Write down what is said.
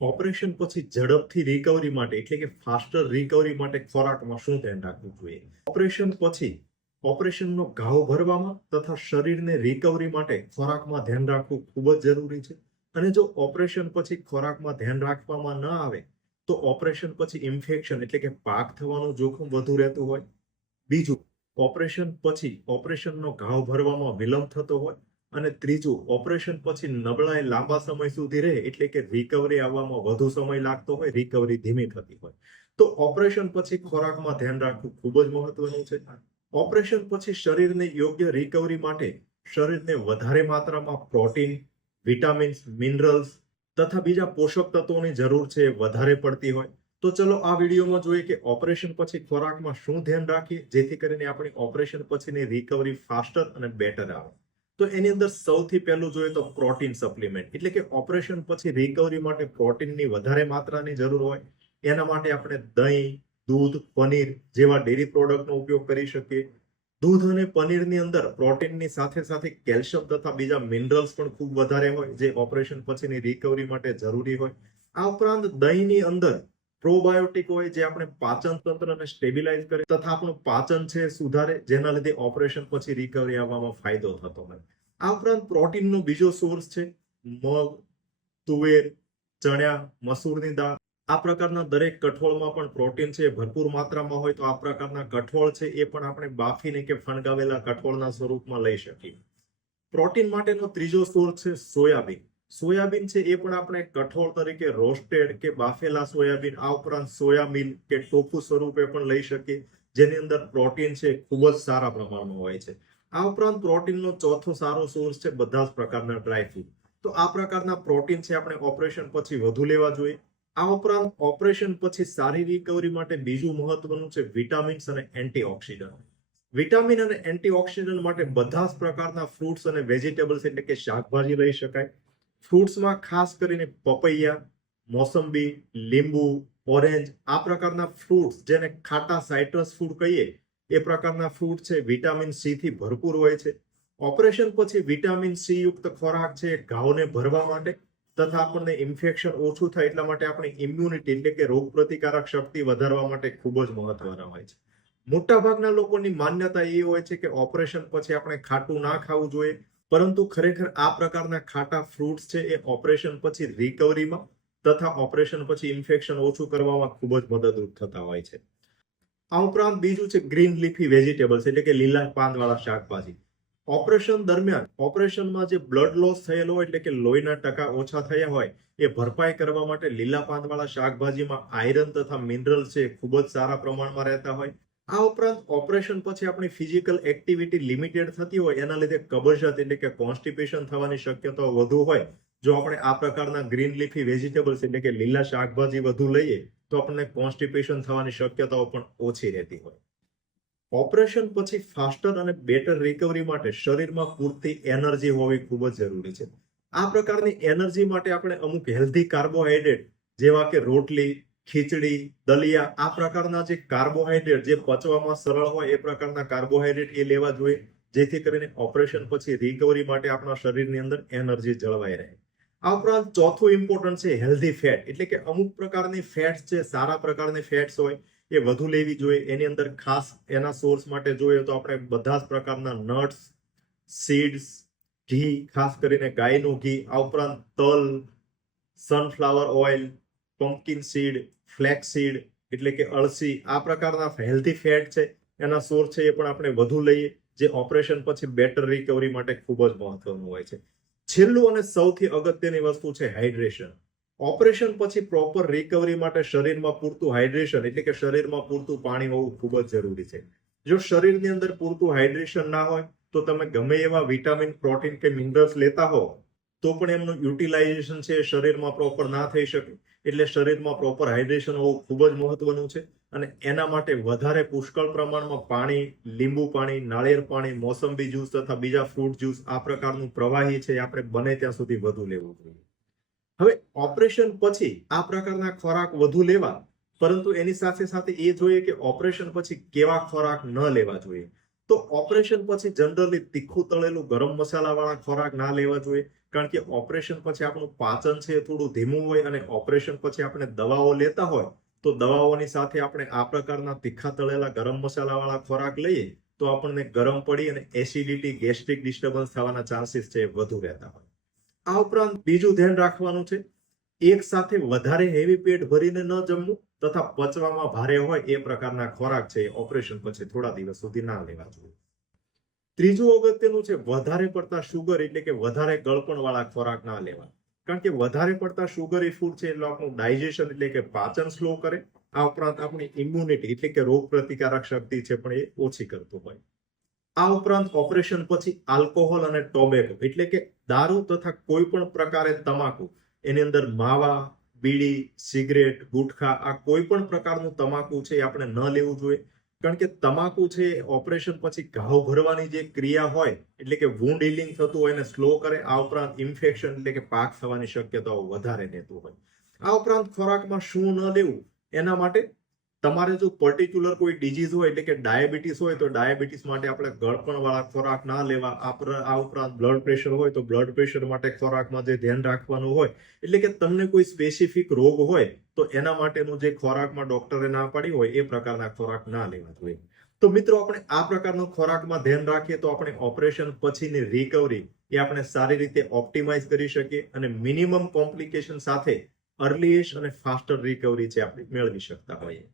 Operation પછી ઝડપથી recovery માટે એટલે કે ફાસ્ટર રિકવરી માટે ખોરાકમાં શું ધ્યાન રાખવું જોઈએ? ઓપરેશન પછી ઓપરેશનનો ઘાવ ભરવામાં તથા શરીરને રિકવરી માટે ખોરાકમાં ધ્યાન રાખવું ખૂબ જ જરૂરી છે. અને જો ઓપરેશન પછી ખોરાકમાં ધ્યાન રાખવામાં ન આવે તો ઓપરેશન પછી ઇન્ફેક્શન એટલે કે પાક થવાનું જોખમ વધુ રહેતું હોય. બીજું, ઓપરેશન પછી ઓપરેશનનો ઘાવ ભરવામાં વિલંબ થતો હોય. અને ત્રીજું, ઓપરેશન પછી નબળાઈ લાંબા સમય સુધી રહે એટલે કે રિકવરી આવવામાં વધુ સમય લાગતો હોય, રિકવરી ધીમી થતી હોય. તો ઓપરેશન પછી ખોરાકમાં ધ્યાન રાખવું ખૂબ જ મહત્વનું છે. ઓપરેશન પછી શરીરને યોગ્ય રિકવરી માટે શરીરને વધારે માત્રામાં પ્રોટીન, વિટામિન્સ, મિનરલ્સ તથા બીજા પોષક તત્વોની જરૂર છે વધારે પડતી હોય. તો ચલો આ વિડીયોમાં જોઈએ કે ઓપરેશન પછી ખોરાકમાં શું ધ્યાન રાખીએ જેથી કરીને આપણી ઓપરેશન પછીની રિકવરી ફાસ્ટર અને બેટર આવે. તો એની અંદર સૌથી પહેલું જોઈએ તો પ્રોટીન સપ્લિમેન્ટ એટલે કે ઓપરેશન પછી રિકવરી માટે પ્રોટીનની વધારે માત્રાની જરૂર હોય. એના માટે આપણે દહીં, દૂધ, પનીર જેવા ડેરી પ્રોડક્ટનો ઉપયોગ કરી શકીએ. દૂધ અને પનીરની અંદર પ્રોટીનની સાથે સાથે કેલ્શિયમ તથા બીજા મિનરલ્સ પણ ખૂબ વધારે હોય જે ઓપરેશન પછીની રિકવરી માટે જરૂરી હોય. આ ઉપરાંત દહીંની અંદર પ્રોબાયોટિક હોય જે આપણે પાચન તંત્રને સ્ટેબિલાઇઝ કરે તથા આપણું પાચન છે સુધારે જેના લીધે ઓપરેશન પછી રિકવરી આવવામાં ફાયદો થતો હોય. આ ઉપરાંત પ્રોટીનનો બીજો સોર્સ છે મગ, તુવેર, ચણા, મસૂરની દાળ. આ પ્રકારના દરેક કઠોળમાં પણ પ્રોટીન છે ભરપૂર માત્રામાં હોય તો આ પ્રકારના કઠોળ છે એ પણ આપણે બાફીને કે ફણગાવેલા કઠોળના સ્વરૂપમાં લઈ શકીએ. પ્રોટીન માટેનો ત્રીજો સોર્સ છે સોયાબીન. સોયાબીન છે એ પણ આપણે કઠોળ તરીકે રોસ્ટેડ કે બાફેલા સોયાબીન, આ ઉપરાંત સોયા મિલ્ક કે ટોફુ સ્વરૂપે પણ લઈ શકીએ જેની અંદર પ્રોટીન છે ખૂબ જ સારા પ્રમાણમાં હોય છે. આ ઉપરાંત પ્રોટીનનો ચોથો સારો સોર્સ છે બધા જ પ્રકારના ડ્રાયફ્રૂટ. તો આ પ્રકારના પ્રોટીન છે આપણે ઓપરેશન પછી વધુ લેવા જોઈએ. આ ઉપરાંત ઓપરેશન પછી સારી રિકવરી માટે બીજું મહત્વનું છે વિટામિન્સ અને એન્ટીઓક્સિડન્ટ. વિટામિન અને એન્ટીઓક્સિડન્ટ માટે બધા જ પ્રકારના ફ્રૂટ્સ અને વેજીટેબલ્સ એટલે કે શાકભાજી લઈ શકાય. ફ્રૂટ્સમાં ખાસ કરીને પપૈયા, મોસંબી, લીંબુ, ઓરેન્જ આ પ્રકારના ફ્રૂટ્સ જેને ખાટા સાઇટ્રસ ફૂડ કહીએ એ પ્રકારના ફ્રૂટ છે વિટામિન સી થી ભરપૂર હોય છે. ઓપરેશન પછી વિટામિન સી યુક્ત ખોરાક છે ઘાવને ભરવા માટે તથા આપણને ઇન્ફેક્શન ઓછું થાય એટલા માટે આપણી ઇમ્યુનિટી એટલે કે રોગ પ્રતિકારક શક્તિ વધારવા માટે ખૂબ જ મહત્વના હોય છે. મોટાભાગના લોકોની માન્યતા એ હોય છે કે ઓપરેશન પછી આપણે ખાટું ના ખાવું જોઈએ, પરંતુ ખરેખર આ પ્રકારના ખાટા ફ્રૂટ્સ છે એ ઓપરેશન પછી રિકવરીમાં તથા ઓપરેશન પછી ઇન્ફેક્શન ઓછું કરવામાં ખૂબ જ મદદરૂપ થતા હોય છે. આ ઉપરાંત બીજું છે ગ્રીન લીફી વેજીટેબલ્સ એટલે કે લીલા પાંદવાળા શાકભાજી. ઓપરેશન દરમિયાન ઓપરેશનમાં જે બ્લડ લોસ થયેલો હોય એટલે કે લોહીના ટકા ઓછા થયા હોય એ ભરપાઈ કરવા માટે લીલા પાંદવાળા શાકભાજીમાં આયરન તથા મિનરલ છે ખૂબ જ સારા પ્રમાણમાં રહેતા હોય. આ ઉપરાંત ઓપરેશન પછી આપણી ફિઝિકલ એક્ટિવિટી લિમિટેડ થતી હોય એના લીધે કબજિયાત એટલે કે કોન્સ્ટિપેશન થવાની શક્યતાઓ વધુ હોય. જો આપણે આ પ્રકારના ગ્રીન લીફી વેજીટેબલ્સ એટલે કે લીલા શાકભાજી વધુ લઈએ તો આપણને કોન્સ્ટિપેશન થવાની શક્યતાઓ પણ ઓછી રહેતી હોય. ઓપરેશન પછી ફાસ્ટર અને બેટર રિકવરી માટે શરીરમાં પૂરતી એનર્જી હોવી ખૂબ જ જરૂરી છે. આ પ્રકારની એનર્જી માટે આપણે અમુક હેલ્ધી કાર્બોહાઈડ્રેટ જેવા કે રોટલી, ખીચડી, દલિયા આ પ્રકારના જે કાર્બોહાઈડ્રેટ જે પચવામાં સરળ હોય એ પ્રકારના કાર્બોહાઈડ્રેટ એ લેવા જોઈએ જેથી કરીને ઓપરેશન પછી રિકવરી માટે આપણા શરીરની અંદર એનર્જી જળવાઈ રહે. આ ઉપરાંત ચોથું ઇમ્પોર્ટન્ટ છે હેલ્ધી ફેટ એટલે કે અમુક પ્રકારની ફેટ્સ છે સારા પ્રકારની ફેટ્સ હોય એ વધુ લેવી જોઈએ. એની અંદર ખાસ એના સોર્સ માટે જોઈએ તો આપણે બધા જ પ્રકારના નટ્સ, સીડ્સ, ઘી ખાસ કરીને ગાયનું ઘી, આ ઉપરાંત તલ, sunflower oil, pumpkin seed, flax seed એટલે કે અળસી આ પ્રકારના હેલ્ધી ફેટ છે એના સોર્સ છે એ પણ આપણે વધુ લઈએ જે ઓપરેશન પછી બેટર રિકવરી માટે ખૂબ જ મહત્વનું હોય છે. છેલ્લું અને સૌથી અગત્યની વસ્તુ છે હાઇડ્રેશન. ઓપરેશન પછી પ્રોપર રિકવરી માટે શરીરમાં પૂરતું હાઇડ્રેશન એટલે કે શરીરમાં પૂરતું પાણી હોવું ખૂબ જ જરૂરી છે. જો શરીરની અંદર પૂરતું હાઇડ્રેશન ના હોય તો તમે ગમે એવા વિટામિન, પ્રોટીન કે મિનરલ્સ લેતા હો તો પણ એમનું યુટિલાઇઝેશન છે શરીરમાં પ્રોપર ના થઈ શકે. એટલે શરીરમાં પ્રોપર હાઇડ્રેશન હોવું ખૂબ જ મહત્વનું છે અને એના માટે વધારે પુષ્કળ પ્રમાણમાં પાણી, લીંબુ પાણી, નાળિયેર પાણી, મોસંબી જ્યુસ તથા બીજા ફ્રૂટ જ્યુસ આ પ્રકારનું પ્રવાહી છે આપણે બને ત્યાં સુધી વધુ લેવું જોઈએ. હવે ઓપરેશન પછી આ પ્રકારના ખોરાક વધુ લેવા, પરંતુ એની સાથે સાથે એ જોઈએ કે ઓપરેશન પછી કેવા ખોરાક ન લેવા જોઈએ. તો ઓપરેશન પછી જનરલી તીખું તળેલું ગરમ મસાલાવાળા ખોરાક ના લેવા જોઈએ, કારણ કે ઓપરેશન પછી આપણું પાચન છે એ થોડું ધીમું હોય, અને ઓપરેશન પછી આપણે દવાઓ લેતા હોય તો દવાઓની સાથે આપણે આ પ્રકારના તીખા તળેલા ગરમ મસાલાવાળા ખોરાક લઈએ તો આપણને ગરમ પડી અને એસિડિટી, ગેસ્ટ્રિક ડિસ્ટર્બન્સ થવાના ચાન્સીસ છે એ વધુ રહેતા હોય. આ ઉપરાંત બીજું ધ્યાન રાખવાનું છે, એક સાથે વધારે હેવી પેટ ભરીને ન જમવું તથા પચવામાં ભારે હોય એ પ્રકારના ખોરાક છે એ ઓપરેશન પછી થોડા દિવસ સુધી ના લેવા જોઈએ. ત્રીજું અગત્યનું છે, વધારે પડતા શુગર એટલે કે વધારે ગળપણ વાળા ખોરાક ના લેવા, કારણ કે વધારે પડતા શુગરી ફૂડ છે એટલે આપણું ડાયજેશન એટલે કે પાચન સ્લો કરે. આ ઉપરાંત આપણી ઇમ્યુનિટી એટલે કે રોગ પ્રતિકારક શક્તિ છે પણ એ ઓછી કરતું હોય. આ ઉપરાંત ઓપરેશન પછી આલ્કોહોલ અને ટોબેકો એટલે કે દારૂ તથા કોઈ પણ પ્રકારે તમાકુ, એની અંદર માવા, બીડી, સિગરેટ, ગુટખા, આ કોઈ પણ પ્રકારનું તમાકુ છે એ આપણે ન લેવું જોઈએ, કારણ કે તમાકુ છે ઓપરેશન પછી ઘાવ ભરવાની જે ક્રિયા હોય એટલે કે વુન્ડ હીલિંગ થતું હોય એને સ્લો કરે. આ ઉપરાંત ઇન્ફેક્શન એટલે કે પાક થવાની શક્યતાઓ વધારે રહેતું હોય. આ ઉપરાંત ખોરાકમાં શું ન લેવું એના માટે તમારે જો પર્ટિક્યુલર કોઈ ડિઝીઝ હોય એટલે કે ડાયાબિટીસ હોય તો ડાયાબિટીસ માટે આપણે ગળપણ વાળા ખોરાક ના લેવા. આ ઉપરાંત બ્લડ પ્રેશર હોય તો બ્લડ પ્રેશર માટે ખોરાકમાં જે ધ્યાન રાખવાનું હોય એટલે કે તમને કોઈ સ્પેસિફિક રોગ હોય તો એના માટેનું જે ખોરાકમાં ડોક્ટરે ના પાડી હોય એ પ્રકારના ખોરાક ના લેવા જોઈએ. તો મિત્રો, આપણે આ પ્રકારનો ખોરાકમાં ધ્યાન રાખીએ તો આપણે ઓપરેશન પછીની રિકવરી એ આપણે સારી રીતે ઓપ્ટિમાઇઝ કરી શકીએ અને મિનિમમ કોમ્પ્લિકેશન સાથે અર્લીએસ્ટ અને ફાસ્ટર રિકવરી છે આપણે મેળવી શકતા હોઈએ.